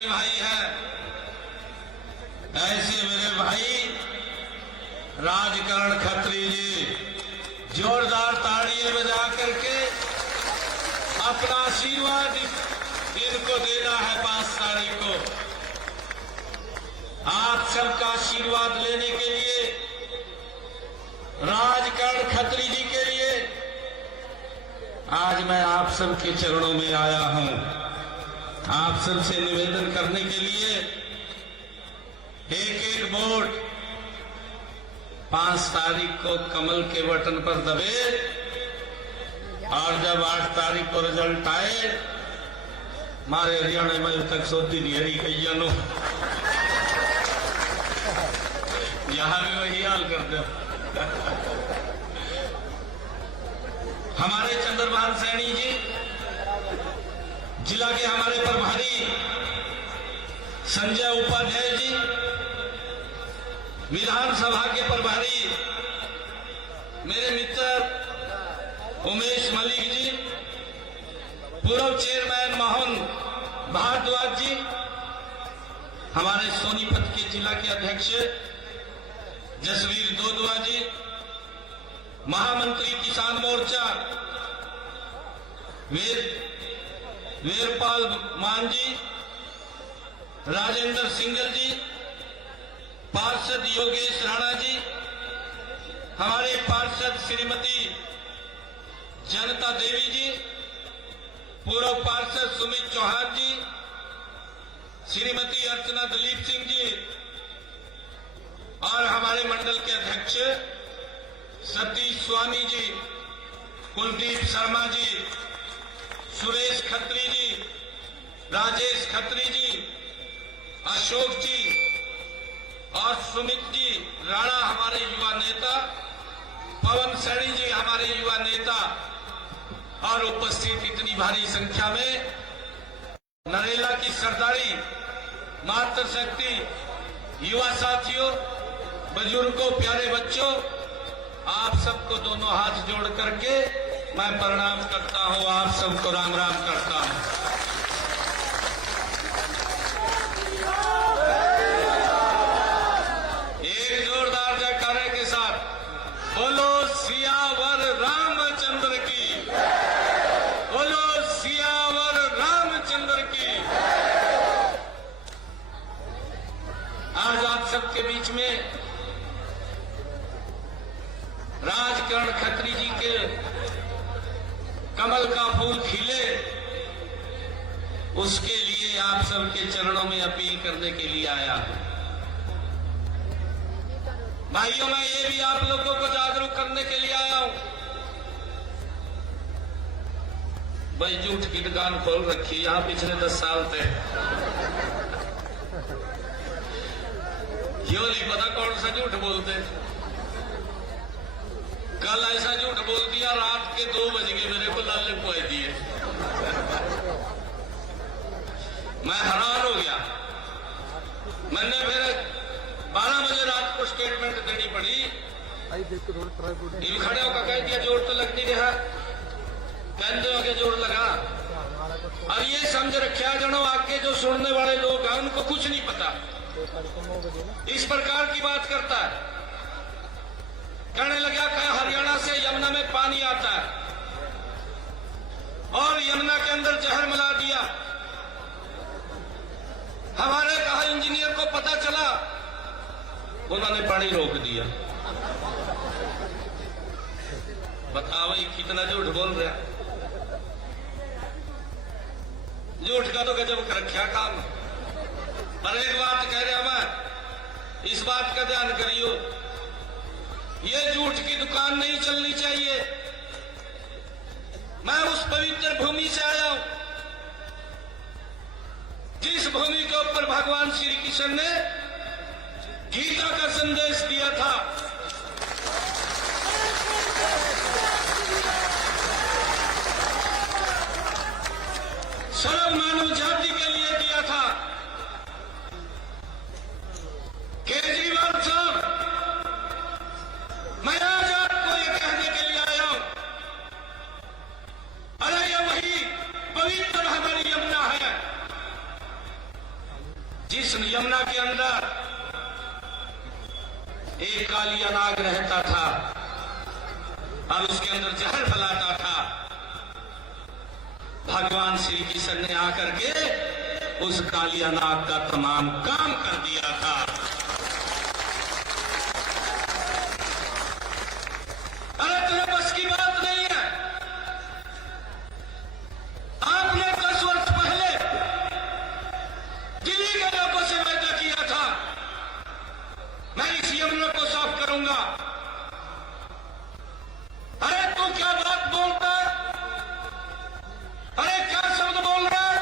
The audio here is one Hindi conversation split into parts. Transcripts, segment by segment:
भाई है ऐसे मेरे भाई राजकरण खत्री जी जोरदार ताड़ियां बजा करके अपना आशीर्वाद इनको देना है 5 तारीख को। आप सबका आशीर्वाद लेने के लिए राजकरण खत्री जी के लिए आज मैं आप सबके चरणों में आया हूं। आप सबसे निवेदन करने के लिए एक वोट 5 तारीख को कमल के बटन पर दबे और जब 8 तारीख को रिजल्ट आए मारे हरियाणा में तक सोती नहीं हरी कई नो यहां भी वही हाल कर दो। हमारे चंद्रभान सैनी जी जिला के हमारे प्रभारी संजय उपाध्याय जी, विधानसभा के प्रभारी मेरे मित्र उमेश मलिक जी, पूर्व चेयरमैन मोहन भारद्वाज जी, हमारे सोनीपत के जिला के अध्यक्ष जसवीर दोदुआ जी, महामंत्री किसान मोर्चा वीरपाल मान जी, राजेंद्र सिंगल जी, पार्षद योगेश राणा जी, हमारे पार्षद श्रीमती जनता देवी जी, पूर्व पार्षद सुमित चौहान जी, श्रीमती अर्चना दलीप सिंह जी और हमारे मंडल के अध्यक्ष सतीश स्वामी जी, कुलदीप शर्मा जी, सुरेश खत्री जी, राजेश खत्री जी, अशोक जी और सुमित जी राणा हमारे युवा नेता, पवन सैनी जी हमारे युवा नेता और उपस्थित इतनी भारी संख्या में नरेला की सरदारी, मातृशक्ति, युवा साथियों, बुजुर्गों, प्यारे बच्चों, आप सबको दोनों हाथ जोड़ करके मैं प्रणाम करता हूं। आप सबको राम राम करता हूं। एक जोरदार जयकारे के साथ बोलो सियावर रामचंद्र की, बोलो सियावर रामचंद्र की। आज आप सबके बीच में राजकरण खत्री जी के कमल का फूल खिले उसके लिए आप सबके चरणों में अपील करने के लिए आया हूं। भाइयों, मैं ये भी आप लोगों को जागरूक करने के लिए आया हूं। भाई झूठ की दुकान खोल रखी यहां पिछले 10 साल से, यो नहीं पता कौन सा झूठ बोलते। कल ऐसा झूठ बोल दिया रात के 2 बज गए मेरे को लाल पुआई दिए। मैं हैरान हो गया। मैंने फिर 12 बजे रात को स्टेटमेंट देनी पड़ी। इन खड़े होकर कह दिया जोर तो लग नहीं रहा, कहते हो कि जोर लगा। और ये समझ रखा जनो आगे जो सुनने वाले लोग हैं उनको कुछ नहीं पता, इस प्रकार की बात करता है। कहने लगा कि हरियाणा से यमुना में पानी आता है और यमुना के अंदर जहर मिला दिया। हमारे कहा इंजीनियर को पता चला, उन्होंने पानी रोक दिया। बताओ ये कितना झूठ बोल रहा है। झूठ का तो गजब कर रखा काम। पर एक बात कह रहा मैं, इस बात का ध्यान करियो, ये झूठ की दुकान नहीं चलनी चाहिए। मैं उस पवित्र भूमि से आया हूं जिस भूमि के ऊपर भगवान श्री कृष्ण ने गीता का संदेश दिया था। सर्व मानव जाति के लिए दिया था। केजरीवाल साहब, मैं आज आपको ये कहने के लिए आया हूं, अरे ये वही पवित्र हमारी यमुना है जिस यमुना के अंदर एक कालिया नाग रहता था और उसके अंदर जहर फैलाता था, भगवान श्री कृष्ण ने आकर के उस कालिया नाग का तमाम काम कर दिया था। अरे तेरे बस की बात नहीं है। आपने 10 वर्ष पहले दिल्ली के लोगों से वादा किया था, मैं इस यमुना को साफ करूंगा। अरे तू क्या बात बोलता है? अरे क्या शब्द बोल रहा है?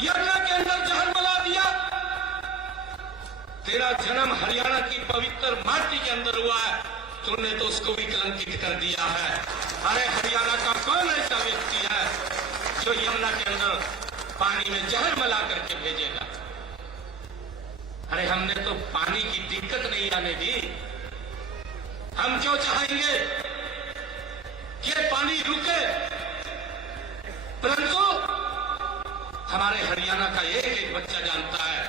यमुना के अंदर जहर मिला दिया। तेरा जन्म हरियाणा की पवित्र माटी के अंदर हुआ है, तूने तो उसको भी कलंकित कर दिया है। अरे हरियाणा का कौन ऐसा व्यक्ति है जो यमुना के अंदर पानी में जहर मिला करके भेजेगा? अरे हमने तो पानी की दिक्कत नहीं आने दी। हम क्यों चाहेंगे कि पानी रुके? परंतु हमारे हरियाणा का एक एक बच्चा जानता है,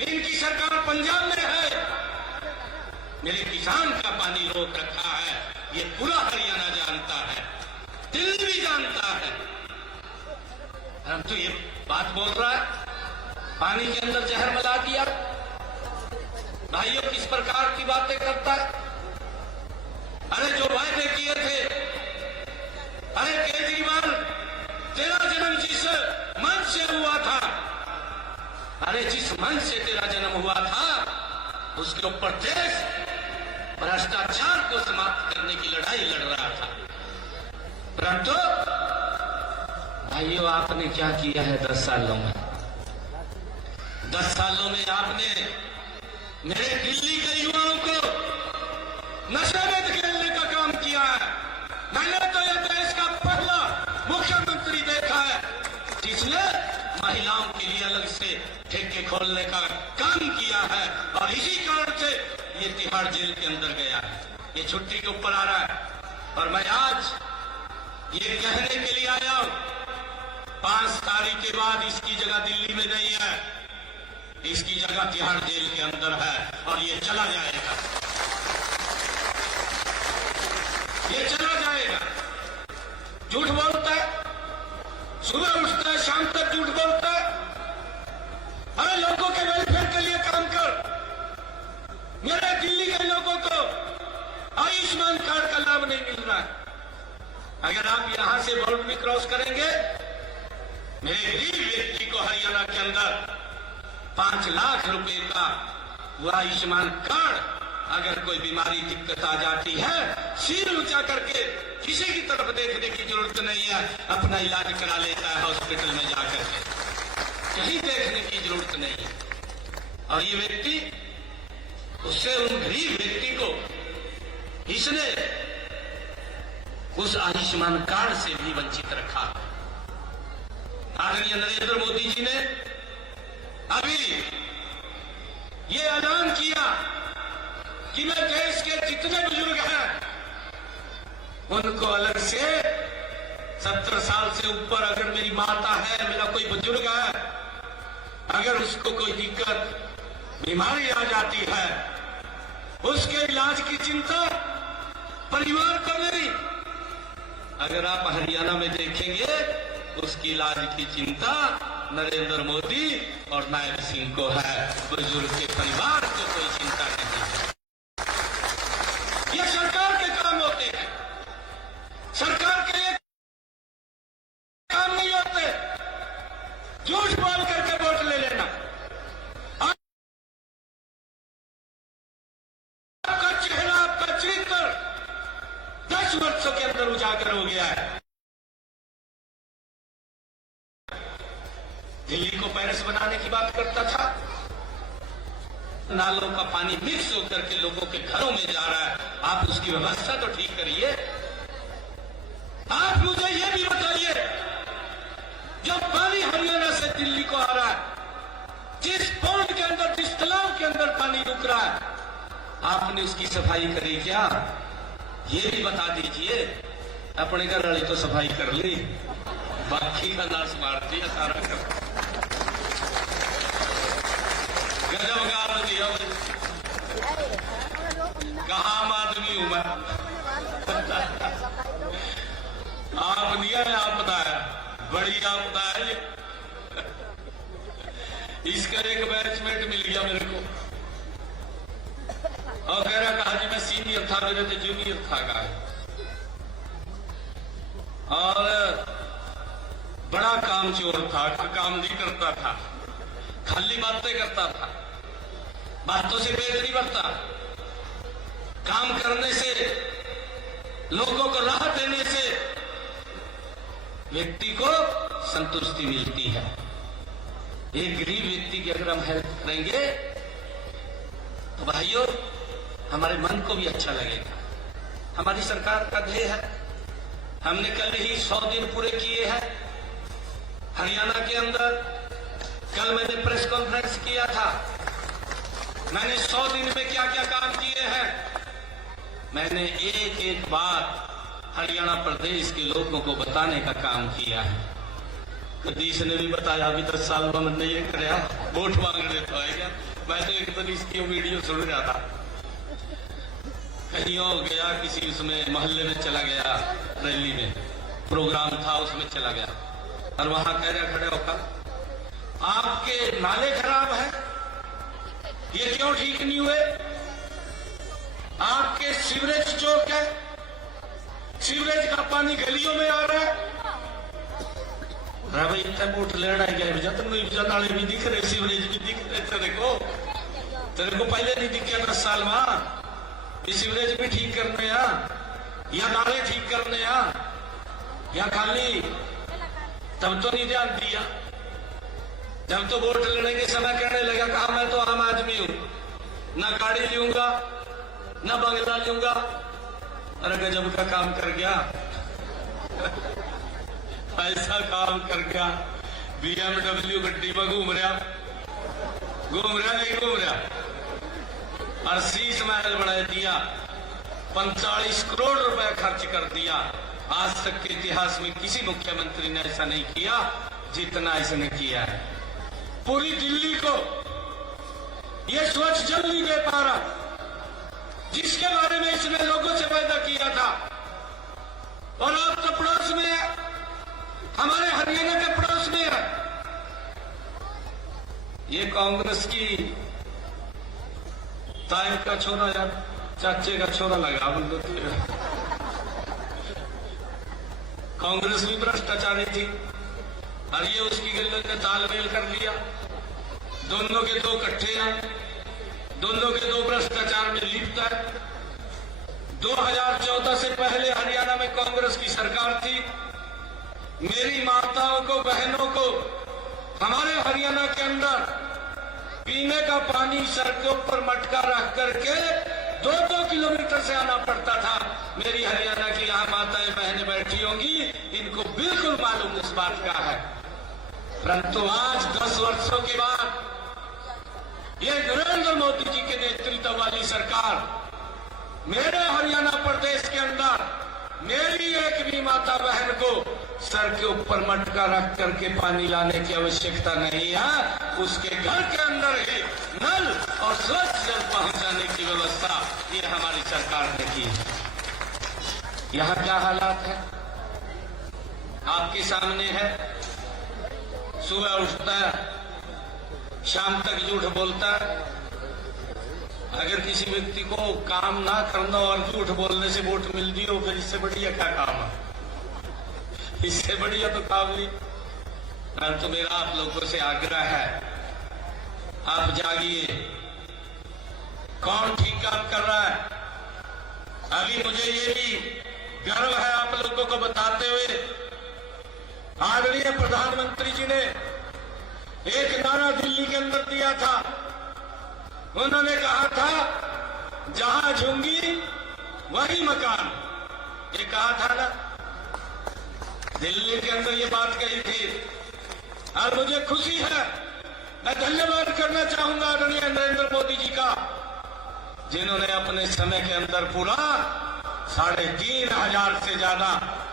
इनकी सरकार पंजाब में है, मेरे किसान का पानी रोक रखा है। ये पूरा हरियाणा जानता है, दिल्ली भी जानता है। परंतु ये बात बोल रहा है पानी के अंदर जहर मिला दिया। भाइयों, किस प्रकार की बातें करता है? अरे जो वायदे किए थे, अरे केजरीवाल, तेरा जन्म जिस मन से हुआ था, अरे जिस मन से तेरा जन्म हुआ था, उसके ऊपर देश भ्रष्टाचार को समाप्त करने की लड़ाई लड़ रहा था। परंतु भाइयों, आपने क्या किया है 10 सालों में? 10 सालों में आपने मेरे दिल्ली के युवाओं को नशे में धकेलने का काम किया है। मैंने तो यह देश का पहला मुख्यमंत्री देखा है जिसने महिलाओं के लिए अलग से ठेके खोलने का काम किया है, और इसी कारण से ये तिहाड़ जेल के अंदर गया है। ये छुट्टी के ऊपर आ रहा है और मैं आज ये कहने के लिए आया हूं, 5 तारीख के बाद इसकी जगह दिल्ली में नहीं है, इसकी जगह तिहाड़ जेल के अंदर है और ये चला जाएगा, ये चला जाएगा। झूठ बोलता है, सुबह उठता है शाम तक झूठ बोलता है। अरे लोगों के वेलफेयर के लिए काम कर। मेरे दिल्ली के लोगों को आयुष्मान कार्ड का लाभ नहीं मिल रहा है। अगर आप यहां से बाउंड्री क्रॉस करेंगे, मेरे गरीब व्यक्ति को हरियाणा के अंदर 5 लाख रुपए का वो आयुष्मान कार्ड, अगर कोई बीमारी दिक्कत आ जाती है, सिर ऊंचा करके किसी की तरफ देखने की जरूरत नहीं है, अपना इलाज करा लेता है हॉस्पिटल में जाकर के, कहीं देखने की जरूरत नहीं है। और ये व्यक्ति, उससे उन गरीब व्यक्ति को इसने उस आयुष्मान कार्ड से भी वंचित रखा। आदरणीय नरेंद्र मोदी जी ने अभी ये ऐलान किया कि मैं देश के जितने बुजुर्ग हैं उनको अलग से 70 साल से ऊपर, अगर मेरी माता है, मेरा कोई बुजुर्ग है, अगर उसको कोई दिक्कत, बीमारी आ जाती है, उसके इलाज की चिंता परिवार को नहीं। अगर आप हरियाणा में देखेंगे, उसकी इलाज की चिंता नरेंद्र मोदी और नायब सिंह को है, बुजुर्ग के परिवार को कोई चिंता नहीं है। ये सरकार के काम होते हैं, सरकार के लिए काम नहीं होते। झूठ बोल करके वोट ले लेना। आपका चेहरा, आपका चरित्र 10 वर्षों के अंदर उजागर हो गया है। दिल्ली को पेरिस बनाने की बात करता था, नालों का पानी मिक्स होकर के लोगों के घरों में जा रहा है, आप उसकी व्यवस्था तो ठीक करिए। आप मुझे ये भी बताइए, जब पानी हरियाणा से दिल्ली को आ रहा है, जिस पौंड के अंदर, जिस तालाब के अंदर पानी रुक रहा है, आपने उसकी सफाई करी क्या? ये भी बता दीजिए। अपने घर वाली तो सफाई कर ली, बाकी का नाश मार दिया सारा कर। दिया मुझे। कहाँ आम आदमी हूं मैं। आप नहीं है, आप बताया बड़ी आपदा है ये। इसका एक बैचमेट मिल गया मेरे को और कह रहा कहा जी मैं सीनियर था, मेरे तो जूनियर था का है। और बड़ा काम चोर था, काम नहीं करता था, खाली बातें करता था, बातों से पेट नहीं भरता, काम करने से, लोगों को राह देने से व्यक्ति को संतुष्टि मिलती है। एक गरीब व्यक्ति की अगर हम हेल्प करेंगे तो भाइयों हमारे मन को भी अच्छा लगेगा। हमारी सरकार का ध्येय है, हमने कल ही 100 दिन पूरे किए हैं हरियाणा के अंदर। कल मैंने प्रेस कॉन्फ्रेंस किया था, मैंने 100 दिन में क्या क्या काम किए हैं, मैंने एक एक बात हरियाणा प्रदेश के लोगों को बताने का काम किया है। कदीश ने भी बताया अभी 10 साल में मैंने ये कराया, वोट मांगने तो आएगा। मैं तो एक दिन इसकी वीडियो सुन रहा था, कहीं हो गया किसी उसमें मोहल्ले में चला गया, रैली में प्रोग्राम था उसमें चला गया और वहां कह रहा खड़े होकर आपके नाले खराब है, ये क्यों ठीक नहीं हुए? आपके सीवरेज चौक है, सीवरेज का पानी गलियों में आ रहा है। अरे भाई इतना वोट लेना है, जब नाले भी दिख रहे, सीवरेज भी दिख रहे, तेरे को पहले नहीं दिखे 10 साल में। सीवरेज भी ठीक करने या नाले ठीक करने या खाली तब तो नहीं ध्यान दिया। जब तो वोट लेने के समय कहने लगा कहा मैं तो आम आदमी हूं, ना गाड़ी लूंगा ना बंगला लूंगा। अरे गजब का काम कर गया, ऐसा काम कर गया। BMW गड्डी में घूम रहा नहीं घूम रहा, और शीश महल बना दिया, 45 करोड़ रुपए खर्च कर दिया। आज तक के इतिहास में किसी मुख्यमंत्री ने ऐसा नहीं किया जितना इसने किया है। पूरी दिल्ली को ये स्वच्छ जल नहीं दे पा रहा, जिसके बारे में इसने लोगों से वादा किया था। और आप तो पड़ोस में है, हमारे हरियाणा के पड़ोस में है। ये कांग्रेस की ताई का छोरा या चाचे का छोरा लगा बोल, कांग्रेस भी भ्रष्टाचारी थी और ये उसकी गले ने तालमेल कर लिया। दोनों के दो इकट्ठे हैं, दोनों के दो भ्रष्टाचार में लिप्त है। 2014 से पहले हरियाणा में कांग्रेस की सरकार थी। मेरी माताओं को, बहनों को हमारे हरियाणा के अंदर पीने का पानी सड़कों पर मटका रख करके 2-2 किलोमीटर से आना पड़ता था। मेरी हरियाणा की यहाँ माताएं बहनें बैठी होंगी, इनको बिल्कुल मालूम इस बात का है। परंतु आज 10 वर्षों के बाद ये नरेंद्र मोदी जी के नेतृत्व वाली सरकार मेरे हरियाणा प्रदेश के अंदर मेरी एक भी माता बहन को सर के ऊपर मटका रख करके पानी लाने की आवश्यकता नहीं है। उसके घर के अंदर ही नल और स्वच्छ जल पहुंचाने की व्यवस्था ये हमारी सरकार ने की है। यहाँ क्या हालात है आपके सामने है। सुबह उठता है, शाम तक झूठ बोलता है। अगर किसी व्यक्ति को काम ना करना और झूठ बोलने से वोट मिलती हो, फिर इससे बढ़िया क्या काम है? इससे बढ़िया तो काम नहीं। परंतु मेरा आप लोगों से आग्रह है, आप जागिए। कौन ठीक काम कर रहा है? अभी मुझे ये भी गर्व है आप लोगों को बताते हुए, आदरणीय प्रधानमंत्री जी ने एक नारा दिल्ली के अंदर दिया था। उन्होंने कहा था जहां झुंगी वही मकान, ये कहा था ना, दिल्ली के अंदर ये बात कही थी। और मुझे खुशी है, मैं धन्यवाद करना चाहूंगा आदरणीय नरेंद्र मोदी जी का, जिन्होंने अपने समय के अंदर पूरा 3,500 से ज्यादा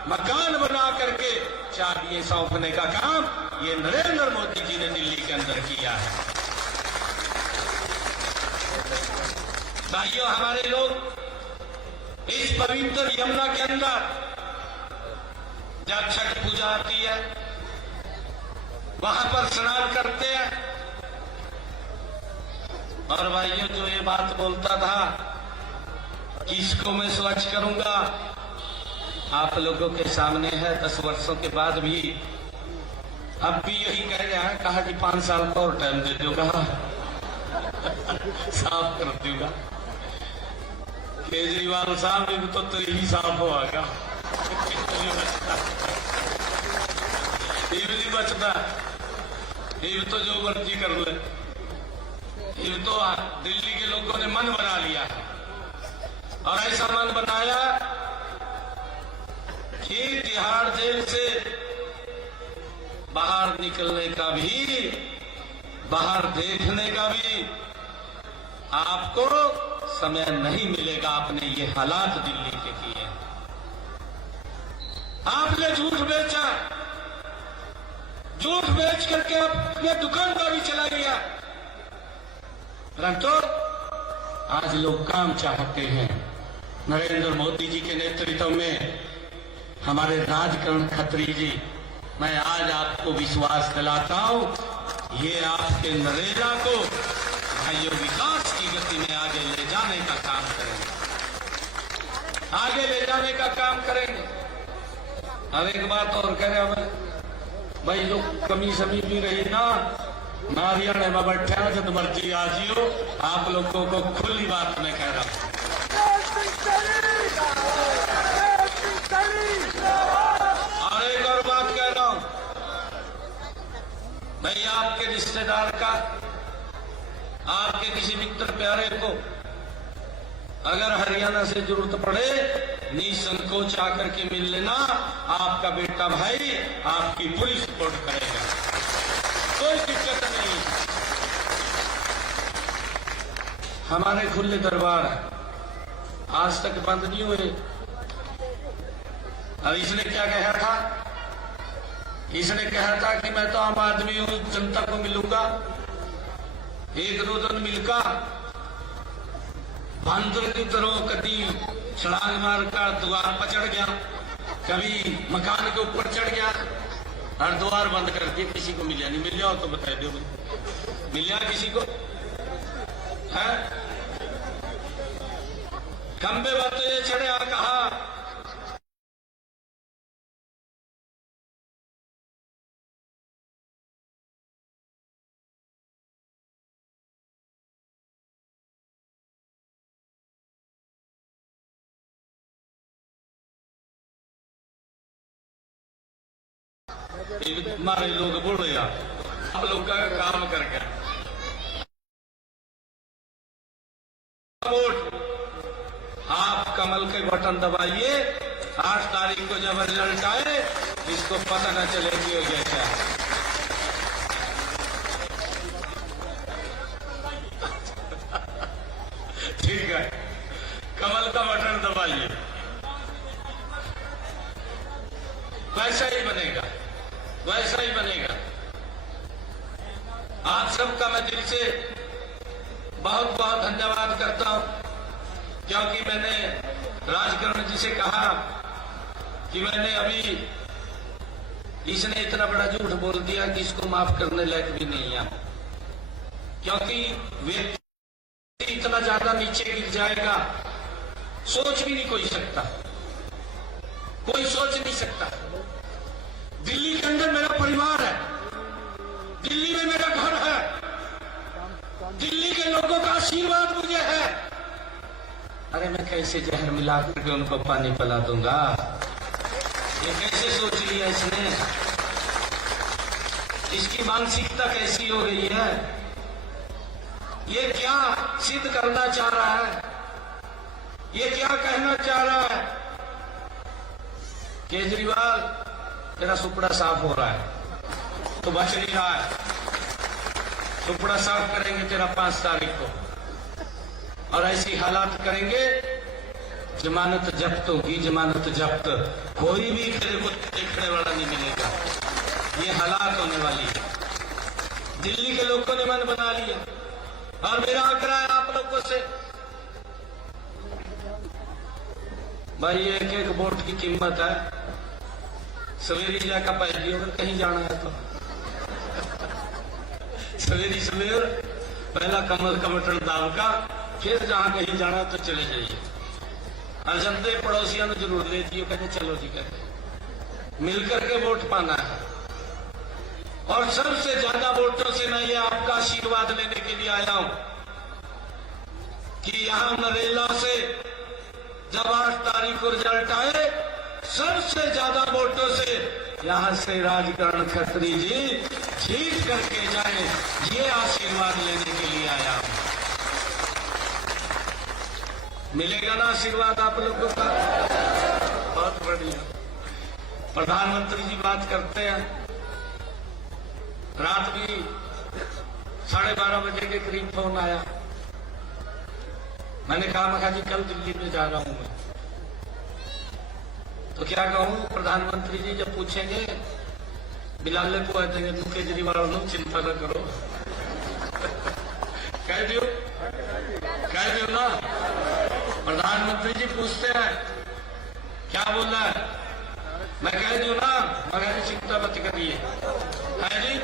मकान बना करके चाबियां सौंपने का काम ये नरेंद्र मोदी जी ने दिल्ली के अंदर किया है। भाइयों, हमारे लोग इस पवित्र यमुना के अंदर जब छठ पूजा आती है वहां पर स्नान करते हैं। और भाइयों, जो ये बात बोलता था कि इसको मैं स्वच्छ करूंगा, आप लोगों के सामने है 10 वर्षों के बाद भी अब भी यही कह गया है, कहा कि 5 साल का और टाइम दे दूंगा, साफ कर दूंगा। केजरीवाल साहब भी तो ही साफ होगा, ये भी नहीं बचता, ये तो जो मर्जी कर ले। ये तो दिल्ली के लोगों ने मन बना लिया है और ऐसा मन बनाया कि तिहाड़ जेल से बाहर निकलने का भी, बाहर देखने का भी आपको समय नहीं मिलेगा। आपने ये हालात दिल्ली के किए, आपने झूठ बेचा, झूठ बेच करके अपने दुकानदारी चला गया। परंतु आज लोग काम चाहते हैं। नरेंद्र मोदी जी के नेतृत्व में हमारे राजकरण खत्री जी, मैं आज आपको विश्वास दिलाता हूं, ये आपके नरेगा को भाइयों विकास की गति में आगे ले जाने का काम करेंगे, आगे ले जाने का काम करेंगे। अब एक बात और कह रहे हैं भाई, जो कमी समी भी रही ना, नारियल में बैठे हो जब मर्जी आ जियो, आप लोगों को खुली बात में कह रहा हूं। और एक और बात कह रहा हूं, भाई आपके रिश्तेदार का, आपके किसी मित्र प्यारे को अगर हरियाणा से जरूरत पड़े, निसंकोच आकर के मिल लेना। आपका बेटा भाई आपकी पूरी सपोर्ट करेगा, कोई दिक्कत नहीं। हमारे खुले दरबार आज तक बंद नहीं हुए। अब इसने क्या कहा था? इसने कहा था कि मैं तो आम आदमी हूं, जनता को मिलूंगा। 1-2 दिन मिलका बंदर की तरह कभी छलांग मारकर द्वार पर चढ़ गया, कभी मकान के ऊपर चढ़ गया और द्वार बंद कर दिया। किसी को मिला नहीं, मिल जाओ तो बता दो, मिला किसी को है? खंबे पर तो ये चढ़े और कहा हमारे लोग बोल रहे आप लोग का काम करके आप कमल के बटन दबाइए। 8 तारीख को जब रिजल्ट आए, इसको पता न चले कि हो गया क्या। ठीक है, कमल का बटन दबाइए, वैसा ही बनेगा, वैसा ही बनेगा। आप सबका मैं दिल से बहुत बहुत धन्यवाद करता हूं, क्योंकि मैंने राजकरण जी से कहा कि मैंने अभी, इसने इतना बड़ा झूठ बोल दिया कि इसको माफ करने लायक भी नहीं है, क्योंकि व्यक्ति इतना ज्यादा नीचे गिर जाएगा, सोच भी नहीं कोई सकता, कोई सोच नहीं सकता। दिल्ली के अंदर मेरा परिवार है, दिल्ली में मेरा घर है, दिल्ली के लोगों का आशीर्वाद मुझे है। अरे मैं कैसे जहर मिला करके उनको पानी पिला दूंगा? ये कैसे सोच लिया इसने? इसकी मानसिकता कैसी हो गई है? ये क्या सिद्ध करना चाह रहा है? ये क्या कहना चाह रहा है? केजरीवाल, तेरा सुपड़ा साफ हो रहा है, तो बच नहीं रहा है। सुपड़ा साफ करेंगे तेरा 5 तारीख को, और ऐसी हालात करेंगे, जमानत जब्त होगी, जमानत जब्त, कोई भी तेरे को देखने वाला नहीं मिलेगा। ये हालात होने वाली है। दिल्ली के लोगों ने मन बना लिया और मेरा आग्रह है आप लोगों से, भाई एक एक वोट की कीमत है। सवेरी जाकर पैदी होकर कहीं जाना है तो सवेरी सवेर पहला कमर कमटन दाल का, फिर जहां कहीं जाना तो चले जाइए। अजंदे पड़ोसियों ने जरूर दे दिए, कहते चलो जी, कहते मिलकर के वोट पाना है। और सबसे ज्यादा वोटों से मैं ये आपका आशीर्वाद लेने के लिए आया हूं कि यहां नरेला से जब 8 तारीख को रिजल्ट आए, सबसे ज्यादा वोटों से यहां से राजकरण खत्री जी जीत करके जाए, ये आशीर्वाद लेने के लिए आया हूं। मिलेगा ना आशीर्वाद आप लोगों का? बहुत बढ़िया। प्रधानमंत्री जी बात करते हैं, रात भी 12:30 बजे के करीब फोन आया। मैंने कहा जी कल दिल्ली में जा रहा हूं मैं। तो क्या कहूं, प्रधानमंत्री जी जब पूछेंगे बिलाले को आ देंगे, तू केजरीवाल नो चिंता न करो कह दियो ना। प्रधानमंत्री जी पूछते हैं क्या बोलना है, मैं कह दियो ना, मगर चिंता मत करिए है जी।